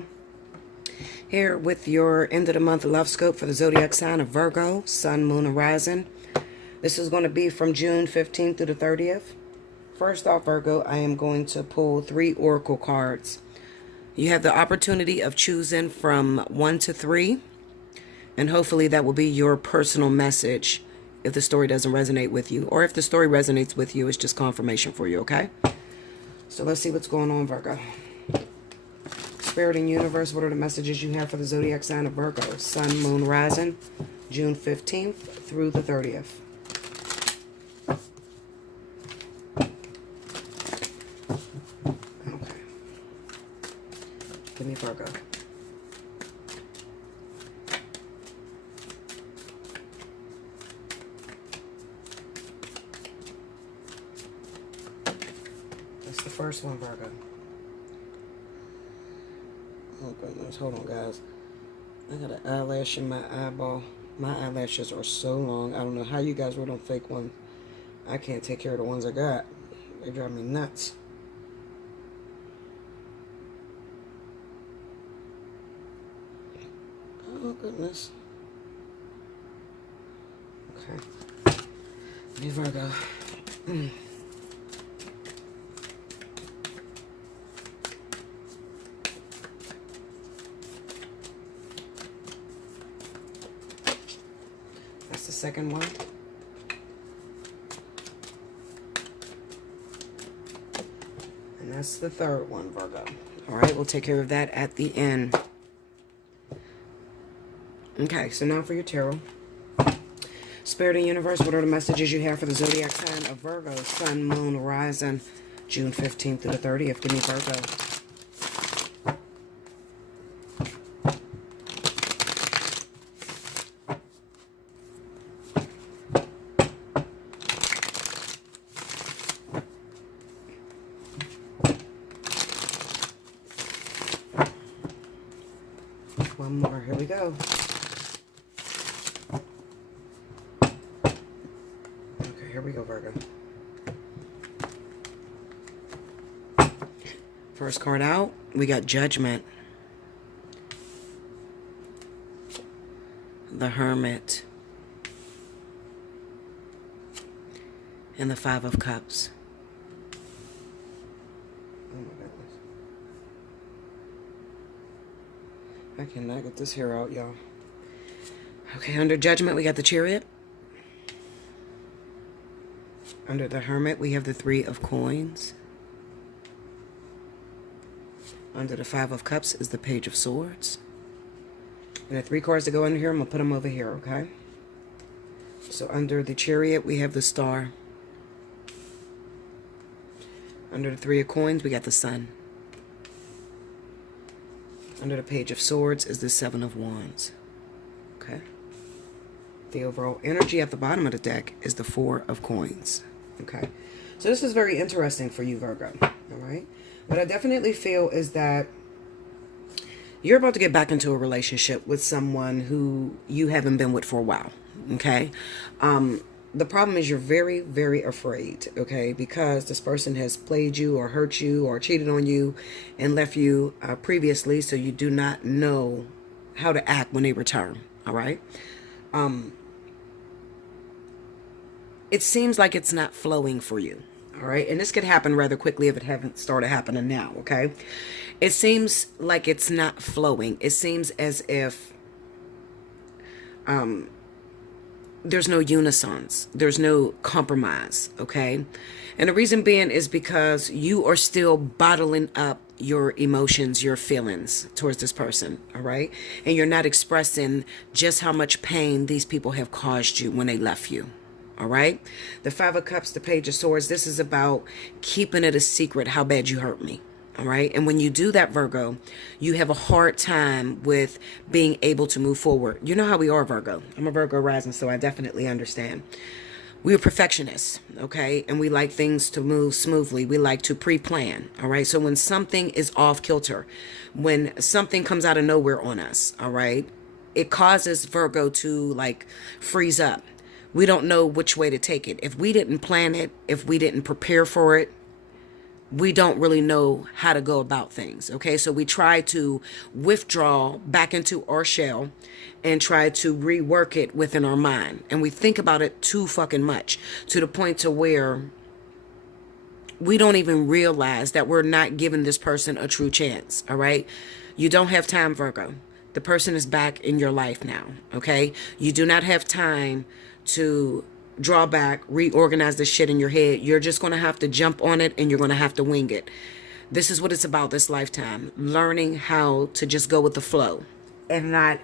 Virgo. Here with your end of the month love scope for the zodiac sign of Virgo, Sun, Moon, and Rising. This is going to be from June 15th through the 30th. First off, Virgo, I am going to pull 3 oracle cards. You have the opportunity of choosing from 1 to 3, and hopefully that will be your personal message if the story doesn't resonate with you, or if the story resonates with you, it's just confirmation for you, okay? So let's see what's going on, Virgo. Spirit and universe, what are the messages you have for the zodiac sign of Virgo, Sun, Moon, Rising, June 15th through the 30th? Okay. Give me Virgo. That's the first one, Virgo. Oh goodness, hold on guys. I got an eyelash in my eyeball. My eyelashes are so long. I don't know how you guys were on fake one. I can't take care of the ones I got. They drive me nuts. Oh goodness. Okay. Hey Virgo. That's the second one. And that's the third one, Virgo. All right, we'll take care of that at the end. Okay, so now for your tarot. Spirit and universe, what are the messages you have for the zodiac sign of Virgo, Sun, Moon, Rising, June 15th to the 30th? Give me Virgo. One more. Here we go. Okay, here we go, Virgo. First card out, we got Judgment. The Hermit. And the Five of Cups. Oh my goodness. I cannot get this hair out, y'all. Okay, under Judgment, we got the Chariot. Under the Hermit, we have the Three of Coins. Under the Five of Cups is the Page of Swords. And the 3 cards that go under here, I'm going to put them over here, okay? So under the Chariot, we have the Star. Under the Three of Coins, we got the Sun. Under the Page of Swords is the Seven of Wands. Okay. The overall energy at the bottom of the deck is the Four of Coins. Okay. So this is very interesting for you, Virgo. All right. What I definitely feel is that you're about to get back into a relationship with someone who you haven't been with for a while. Okay. The problem is you're very, very afraid, okay, because this person has played you or hurt you or cheated on you and left you previously, so you do not know how to act when they return, all right? It seems like it's not flowing for you, all right? And this could happen rather quickly if it haven't started happening now, okay? It seems like it's not flowing. It seems as if there's no unisons. There's no compromise, okay? And the reason being is because you are still bottling up your emotions, your feelings towards this person, all right? And you're not expressing just how much pain these people have caused you when they left you, all right? The Five of Cups, the Page of Swords, this is about keeping it a secret how bad you hurt me. All right. And when you do that, Virgo, you have a hard time with being able to move forward. You know how we are, Virgo. I'm a Virgo rising, so I definitely understand. We are perfectionists, okay? And we like things to move smoothly. We like to pre-plan, all right? So when something is off kilter, when something comes out of nowhere on us, all right, it causes Virgo to like freeze up. We don't know which way to take it. If we didn't plan it, if we didn't prepare for it, we don't really know how to go about things. Okay, so we try to withdraw back into our shell and try to rework it within our mind, and we think about it too fucking much, to the point to where we don't even realize that we're not giving this person a true chance. All right, you don't have time, Virgo. The person is back in your life now. Okay, you do not have time to draw back, reorganize the shit in your head. You're just going to have to jump on it, and you're going to have to wing it. This is what it's about this lifetime. Learning how to just go with the flow and not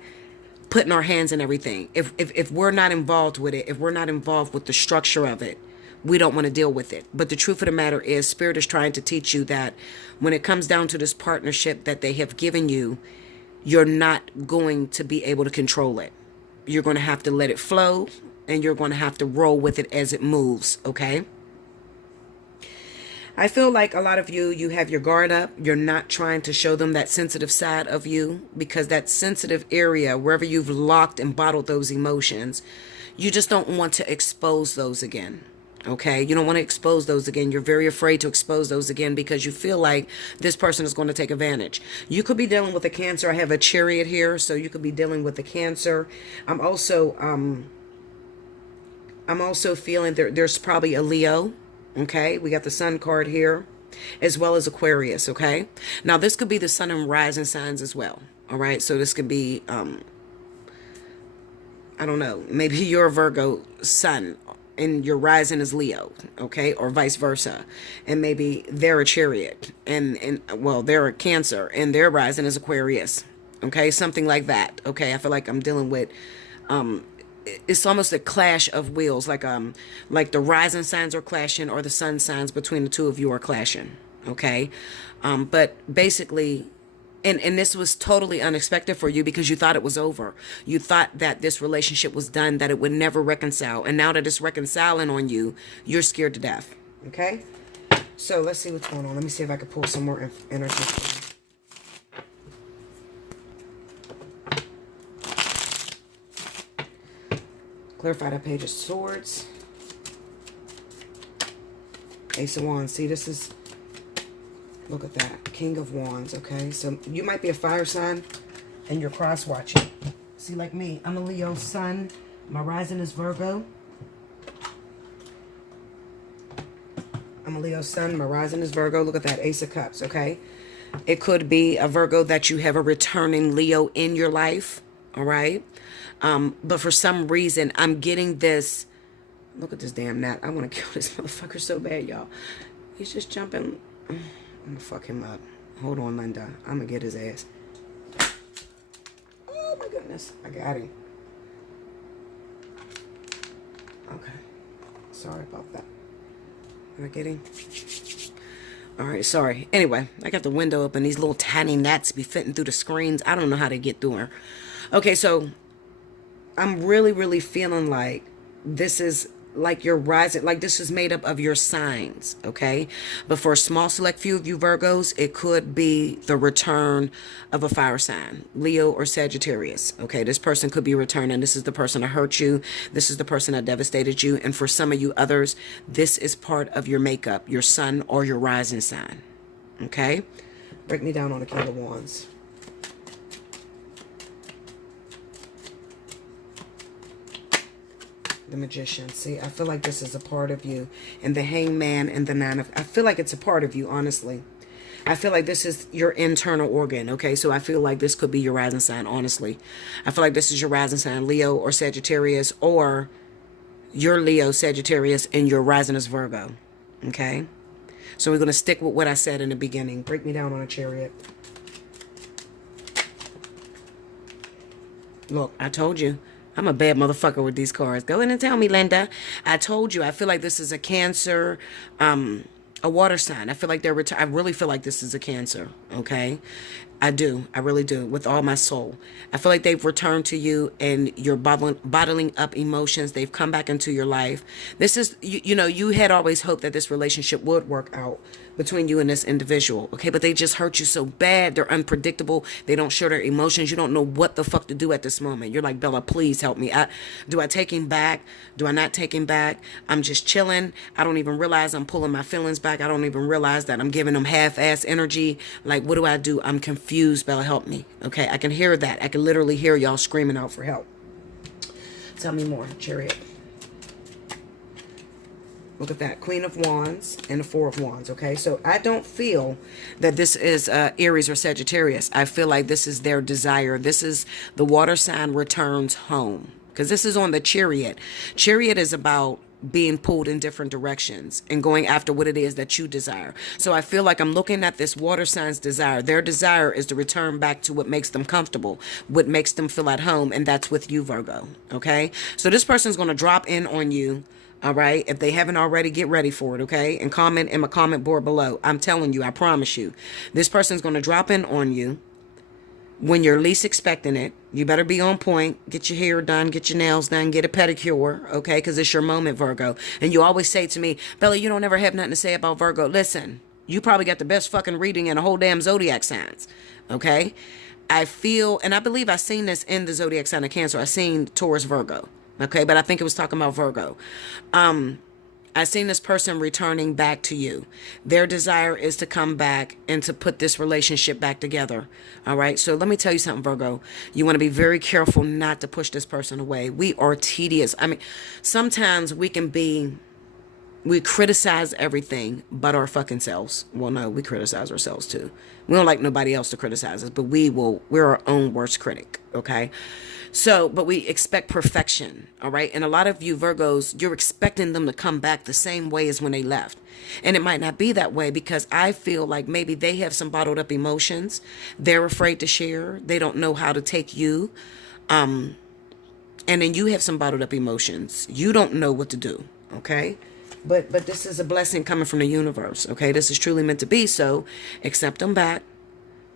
putting our hands in everything. If we're not involved with it, if we're not involved with the structure of it, we don't want to deal with it. But the truth of the matter is, Spirit is trying to teach you that when it comes down to this partnership that they have given you, you're not going to be able to control it. You're going to have to let it flow, and you're going to have to roll with it as it moves, okay? I feel like a lot of you have your guard up. You're not trying to show them that sensitive side of you, because that sensitive area, wherever you've locked and bottled those emotions, you just don't want to expose those again. Okay, you don't want to expose those again. You're very afraid to expose those again because you feel like this person is going to take advantage. You could be dealing with a Cancer. I have a Chariot here, so you could be dealing with a Cancer. I'm also feeling there's probably a Leo. Okay, we got the Sun card here, as well as Aquarius. Okay, now this could be the Sun and Rising signs as well. All right, so this could be I don't know, maybe you're a Virgo Sun and your rising is Leo, okay, or vice versa, and maybe they're a Chariot, and well, they're a Cancer and their rising is Aquarius, okay, something like that. Okay, I feel like I'm dealing with it's almost a clash of wheels, like the rising signs are clashing, or the sun signs between the two of you are clashing. Okay, but basically, and this was totally unexpected for you because you thought it was over. You thought that this relationship was done, that it would never reconcile. And now that it's reconciling on you, you're scared to death. Okay? So let's see what's going on. Let me see if I can pull some more energy. Clarify that Page of Swords. Ace of Wands. See, this is... Look at that. King of Wands, okay? So you might be a fire sign and you're cross-watching. See, like me, I'm a Leo sun. My rising is Virgo. I'm a Leo sun. My rising is Virgo. Look at that. Ace of Cups, okay? It could be a Virgo that you have a returning Leo in your life, all right? But for some reason, I'm getting this... Look at this damn gnat. I want to kill this motherfucker so bad, y'all. He's just jumping... I'm gonna fuck him up. Hold on, Linda. I'm gonna get his ass. Oh my goodness. I got him. Okay. Sorry about that. Did I get him? Alright, sorry. Anyway, I got the window open. These little tiny gnats be fitting through the screens. I don't know how to get through her. Okay, so I'm really feeling like this is like your rising, like this is made up of your signs, okay? But for a small select few of you Virgos, it could be the return of a fire sign, Leo or Sagittarius, okay? This person could be returning. This is the person that hurt you. This is the person that devastated you. And for some of you others, this is part of your makeup, your sun or your rising sign, okay? Break me down on the King of Wands. The Magician. See, I feel like this is a part of you. And the Hangman and the Nine of... I feel like it's a part of you, honestly. I feel like this is your internal organ, okay? So I feel like this could be your rising sign, honestly. I feel like this is your rising sign, Leo or Sagittarius, or your Leo, Sagittarius, and your rising is Virgo, okay? So we're going to stick with what I said in the beginning. Break me down on a Chariot. Look, I told you. I'm a bad motherfucker with these cards. Go in and tell me, Linda. I told you. I feel like this is a Cancer, a water sign. I feel like they're I really feel like this is a Cancer, okay? I do. I really do. With all my soul. I feel like they've returned to you and you're bottling up emotions. They've come back into your life. This is, you had always hoped that this relationship would work out between you and this individual. Okay. But they just hurt you so bad. They're unpredictable. They don't show their emotions. You don't know what the fuck to do at this moment. You're like, Bella, please help me. Do I take him back? Do I not take him back? I'm just chilling. I don't even realize I'm pulling my feelings back. I don't even realize that I'm giving them half-ass energy. Like, what do? I'm confused. Bella, help me. Okay. I can hear that. I can literally hear y'all screaming out for help. Tell me more, Chariot. Look at that. Queen of Wands and the Four of Wands. Okay. So I don't feel that this is Aries or Sagittarius. I feel like this is their desire. This is the water sign returns home. Because this is on the Chariot. Chariot is about being pulled in different directions and going after what it is that you desire. So I feel like I'm looking at this water sign's desire. Their desire is to return back to what makes them comfortable, what makes them feel at home. And that's with you, Virgo. Okay. So this person's going to drop in on you. All right. If they haven't already, get ready for it. Okay. And comment in my comment board below. I'm telling you, I promise you, this person's going to drop in on you when you're least expecting it. You better be on point. Get your hair done, get your nails done, get a pedicure. Okay. Because it's your moment, Virgo. And you always say to me, Bella, you don't ever have nothing to say about Virgo. Listen, you probably got the best fucking reading in the whole damn zodiac signs. Okay. I feel, and I believe I seen this in the zodiac sign of Cancer. I seen Taurus, Virgo. Okay, but I think it was talking about Virgo. I seen this person returning back to you. Their desire is to come back and to put this relationship back together. All right. So let me tell you something, Virgo. You want to be very careful not to push this person away. We are tedious. I mean, sometimes we criticize everything but our fucking selves. Well, no, we criticize ourselves too. We don't like nobody else to criticize us, but we're our own worst critic. Okay. So, but we expect perfection, all right? And a lot of you Virgos, you're expecting them to come back the same way as when they left. And it might not be that way because I feel like maybe they have some bottled up emotions. They're afraid to share. They don't know how to take you. And then you have some bottled up emotions. You don't know what to do, okay? But this is a blessing coming from the universe, okay? This is truly meant to be. So accept them back.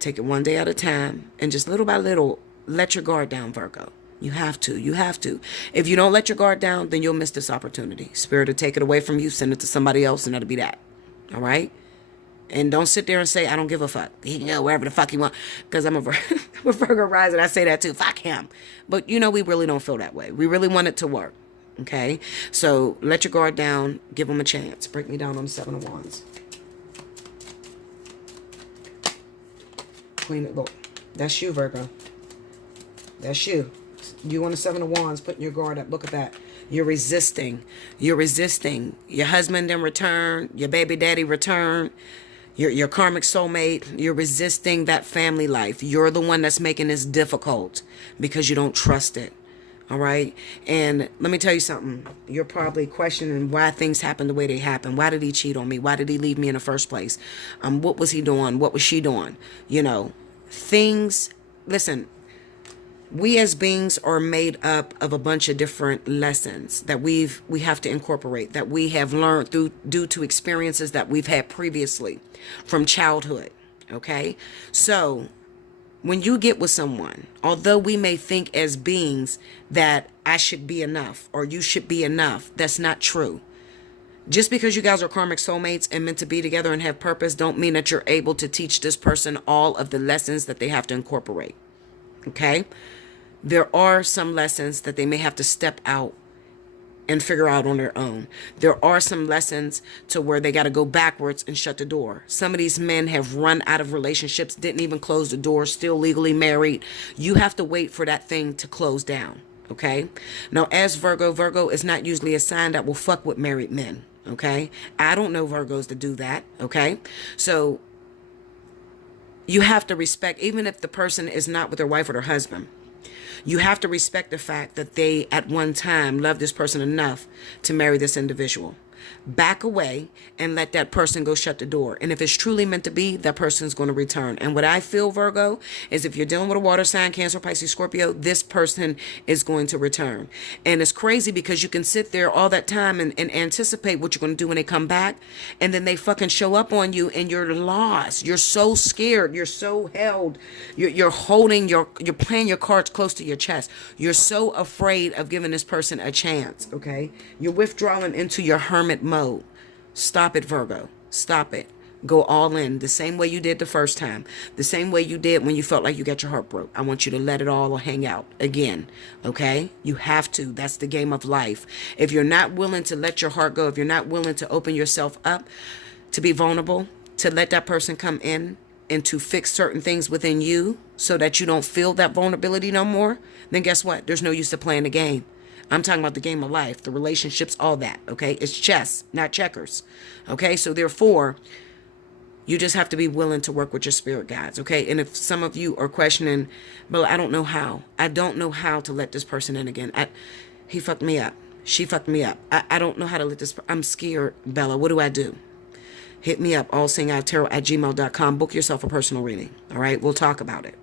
Take it one day at a time. And just little by little, let your guard down, Virgo. You have to. You have to. If you don't let your guard down, then you'll miss this opportunity. Spirit will take it away from you, send it to somebody else, and that'll be that. All right? And don't sit there and say, I don't give a fuck. He can go wherever the fuck he want. Because I'm a Virgo rising. I say that too. Fuck him. But, we really don't feel that way. We really want it to work. Okay? So let your guard down. Give them a chance. Break me down on the Seven of Wands. Queen of, look. That's you, Virgo. That's you. You on the Seven of Wands, putting your guard up. Look at that. You're resisting. You're resisting. Your husband in return. Your baby daddy return. Your karmic soulmate. You're resisting that family life. You're the one that's making this difficult because you don't trust it. All right. And let me tell you something. You're probably questioning why things happen the way they happen. Why did he cheat on me? Why did he leave me in the first place? What was he doing? What was she doing? Things. Listen. We as beings are made up of a bunch of different lessons that we have to incorporate, that we have learned due to experiences that we've had previously from childhood. Okay. So when you get with someone, although we may think as beings that I should be enough or you should be enough, that's not true. Just because you guys are karmic soulmates and meant to be together and have purpose don't mean that you're able to teach this person all of the lessons that they have to incorporate. Okay. There are some lessons that they may have to step out and figure out on their own. There are some lessons to where they got to go backwards and shut the door. Some of these men have run out of relationships, didn't even close the door, still legally married. You have to wait for that thing to close down. Okay. Now, as Virgo is not usually a sign that will fuck with married men. Okay. I don't know Virgos to do that. Okay. So you have to respect, even if the person is not with their wife or their husband, you have to respect the fact that they at one time loved this person enough to marry this individual. back away and let that person go shut the door. And if it's truly meant to be, that person's going to return. And what I feel, Virgo, is if you're dealing with a water sign, Cancer, Pisces, Scorpio, this person is going to return. And it's crazy because you can sit there all that time and anticipate what you're going to do when they come back. And then they fucking show up on you and you're lost. You're so scared. You're so held. You're holding you're playing your cards close to your chest. You're so afraid of giving this person a chance. Okay. You're withdrawing into your hermit mode. Stop it, Virgo. Stop it. Go all in the same way you did the first time. The same way you did when you felt like you got your heart broke. I want you to let it all hang out again. Okay? You have to. That's the game of life. If you're not willing to let your heart go, if you're not willing to open yourself up, to be vulnerable, to let that person come in and to fix certain things within you so that you don't feel that vulnerability no more, then guess what? There's no use to playing the game. I'm talking about the game of life, the relationships, all that, okay? It's chess, not checkers, okay? So therefore, you just have to be willing to work with your spirit guides, okay? And if some of you are questioning, well, I don't know how. I don't know how to let this person in again. He fucked me up. She fucked me up. I don't know how to let this, I'm scared, Bella. What do I do? Hit me up, allseeingeyetarot@gmail.com. Book yourself a personal reading, all right? We'll talk about it.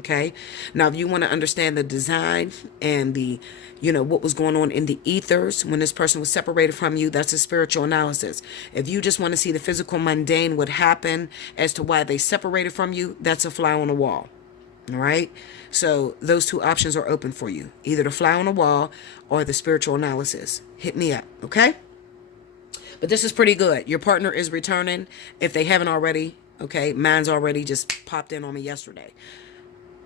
Okay. Now, if you want to understand the design and the, what was going on in the ethers when this person was separated from you, that's a spiritual analysis. If you just want to see the physical mundane, what happened as to why they separated from you, that's a fly on the wall. All right. So those two options are open for you, either the fly on the wall or the spiritual analysis. Hit me up. Okay. But this is pretty good. Your partner is returning if they haven't already. Okay. Mine's already just popped in on me yesterday.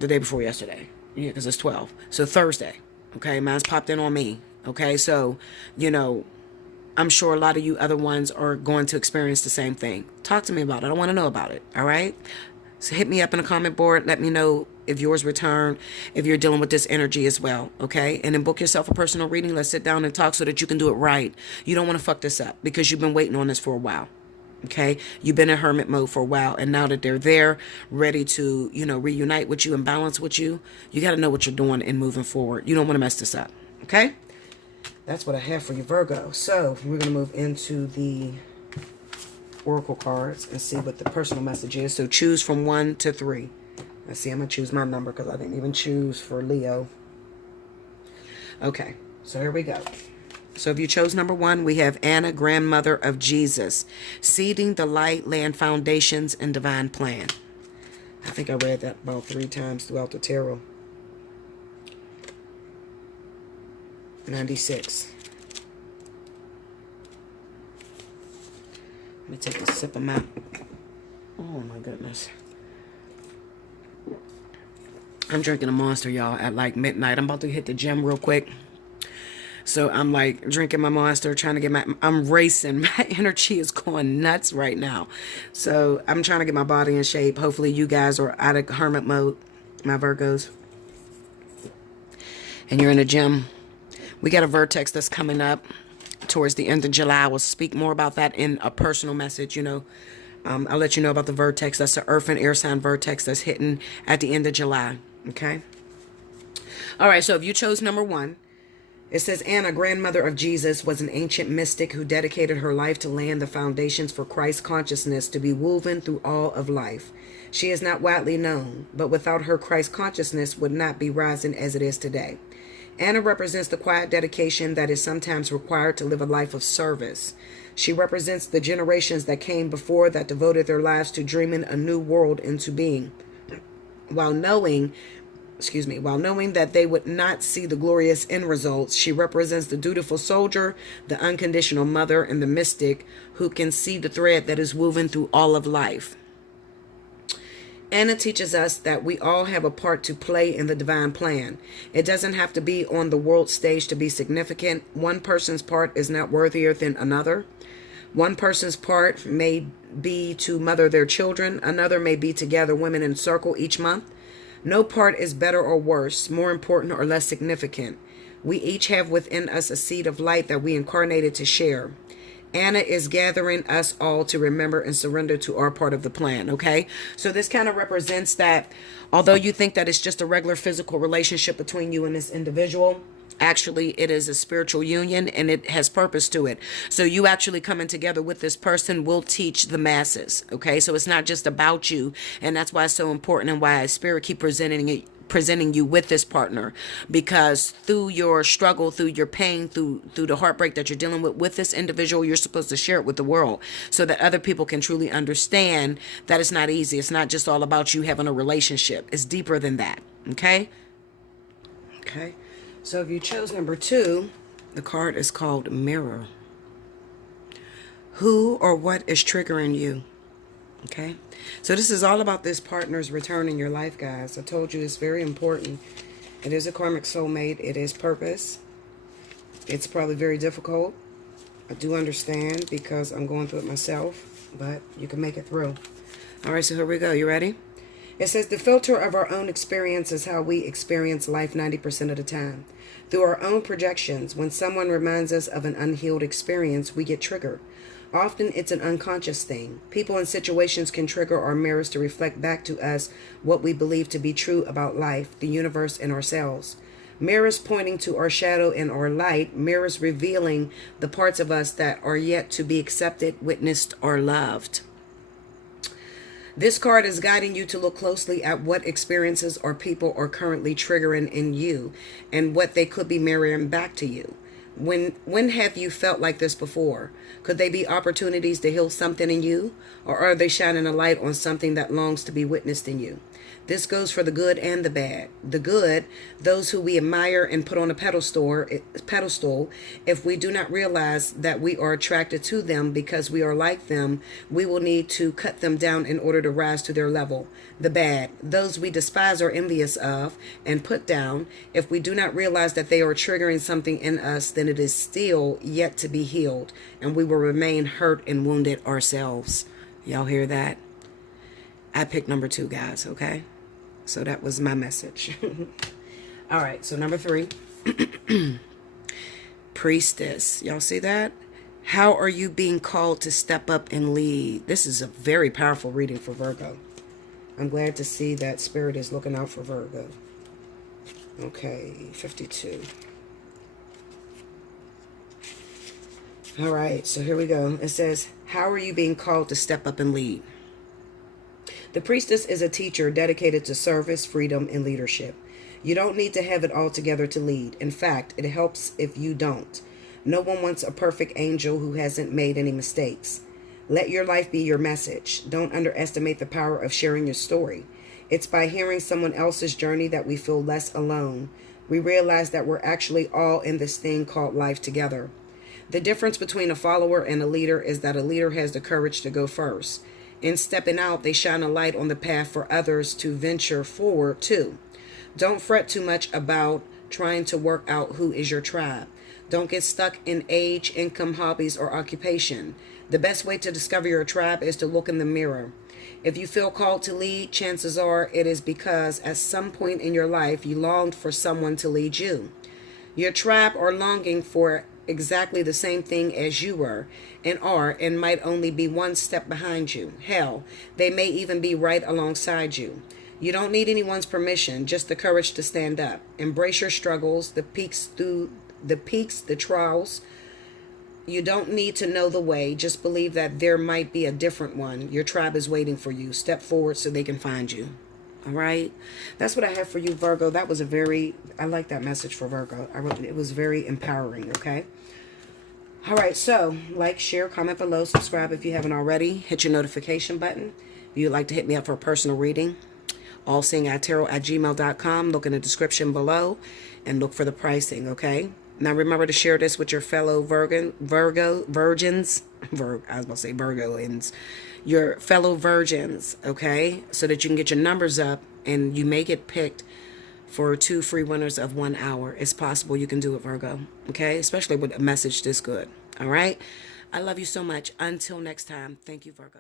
The day before yesterday. Yeah, because it's 12. So Thursday. Okay, mine's popped in on me. Okay, so, I'm sure a lot of you other ones are going to experience the same thing. Talk to me about it. I want to know about it. All right? So hit me up in the comment board. Let me know if yours return, if you're dealing with this energy as well. Okay? And then book yourself a personal reading. Let's sit down and talk so that you can do it right. You don't want to fuck this up because you've been waiting on this for a while. Okay, you've been in hermit mode for a while, and now that they're there, ready to, reunite with you and balance with you, you got to know what you're doing and moving forward. You don't want to mess this up. Okay, that's what I have for you, Virgo. So we're going to move into the oracle cards and see what the personal message is. So choose from 1 to 3. Let's see, I'm going to choose my number because I didn't even choose for Leo. Okay, so here we go. So if you chose number 1, we have Anna, grandmother of Jesus, seeding the light, laying foundations, and divine plan. I think I read that about 3 times throughout the tarot. 96. Let me take a sip of my... Oh my goodness. I'm drinking a Monster, y'all, at like midnight. I'm about to hit the gym real quick. So I'm like drinking my Monster, trying to get I'm racing. My energy is going nuts right now. So I'm trying to get my body in shape. Hopefully you guys are out of hermit mode, my Virgos. And you're in the gym. We got a vertex that's coming up towards the end of July. We'll speak more about that in a personal message, I'll let you know about the vertex. That's the earth and air sign vertex that's hitting at the end of July. Okay? All right, so if you chose number 1, it says, Anna, grandmother of Jesus, was an ancient mystic who dedicated her life to laying the foundations for Christ consciousness to be woven through all of life. She is not widely known, but without her, Christ consciousness would not be rising as it is today. Anna represents the quiet dedication that is sometimes required to live a life of service. She represents the generations that came before that devoted their lives to dreaming a new world into being, while knowing that they would not see the glorious end results. She represents the dutiful soldier, the unconditional mother, and the mystic who can see the thread that is woven through all of life. Anna teaches us that we all have a part to play in the divine plan. It doesn't have to be on the world stage to be significant. One person's part is not worthier than another. One person's part may be to mother their children. Another may be to gather women in a circle each month. No part is better or worse, more important or less significant. We each have within us a seed of light that we incarnated to share. Anna is gathering us all to remember and surrender to our part of the plan, okay? So this kind of represents that although you think that it's just a regular physical relationship between you and this individual, Actually, it is a spiritual union and it has purpose to it. So you actually coming together with this person will teach the masses. Okay, so it's not just about you, and that's why it's so important and why Spirit keep presenting you with this partner, because through your struggle, through your pain, through the heartbreak that you're dealing with this individual, you're supposed to share it with the world so that other people can truly understand that it's not easy. It's not just all about you having a relationship. It's deeper than that. Okay. So if you chose number 2, the card is called Mirror. Who or what is triggering you? Okay, so this is all about this partner's return in your life, guys. I told you it's very important. It is a karmic soulmate. It is purpose. It's probably very difficult. I do understand because I'm going through it myself, but you can make it through. All right, so here we go. You ready? It says the filter of our own experience is how we experience life 90% of the time. Through our own projections, when someone reminds us of an unhealed experience, we get triggered. Often it's an unconscious thing. People and situations can trigger our mirrors to reflect back to us what we believe to be true about life, the universe, and ourselves. Mirrors pointing to our shadow and our light, mirrors revealing the parts of us that are yet to be accepted, witnessed, or loved. This card is guiding you to look closely at what experiences or people are currently triggering in you and what they could be mirroring back to you. When have you felt like this before? Could they be opportunities to heal something in you? Or are they shining a light on something that longs to be witnessed in you? This goes for the good and the bad. The good, those who we admire and put on a pedestal, if we do not realize that we are attracted to them because we are like them, we will need to cut them down in order to rise to their level. The bad, those we despise or envious of and put down, if we do not realize that they are triggering something in us, then it is still yet to be healed, and we will remain hurt and wounded ourselves. Y'all hear that? I picked number 2, guys, okay? So that was my message. All right, so number 3. Priestess. Y'all see that? How are you being called to step up and lead? This is a very powerful reading for Virgo. I'm glad to see that Spirit is looking out for Virgo. Okay, 52. All right, so here we go. It says, how are you being called to step up and lead? The priestess is a teacher dedicated to service, freedom, and leadership. You don't need to have it all together to lead. In fact, it helps if you don't. No one wants a perfect angel who hasn't made any mistakes. Let your life be your message. Don't underestimate the power of sharing your story. It's by hearing someone else's journey that we feel less alone. We realize that we're actually all in this thing called life together. The difference between a follower and a leader is that a leader has the courage to go first. In stepping out, they shine a light on the path for others to venture forward too. Don't fret too much about trying to work out who is your tribe. Don't get stuck in age, income, hobbies, or occupation. The best way to discover your tribe is to look in the mirror. If you feel called to lead, chances are it is because at some point in your life you longed for someone to lead you. Your tribe are longing for exactly the same thing as you were and are, and might only be one step behind you. Hell, they may even be right alongside you. You don't need anyone's permission, just the courage to stand up. Embrace your struggles, the peaks, the trials. You don't need to know the way. Just believe that there might be a different one. Your tribe is waiting for you. Step forward so they can find you. All right. That's what I have for you, Virgo. That was I like that message for Virgo. It was very empowering. Okay. All right. So like, share, comment below, subscribe if you haven't already. Hit your notification button. If you'd like to hit me up for a personal reading, Allseeingeyetarot@gmail.com. Look in the description below and look for the pricing. Okay. Now remember to share this with your fellow virgins. Your fellow virgins, okay? So that you can get your numbers up and you may get picked for 2 free winners of 1 hour. It's possible you can do it, Virgo, okay? Especially with a message this good, all right? I love you so much. Until next time, thank you, Virgo.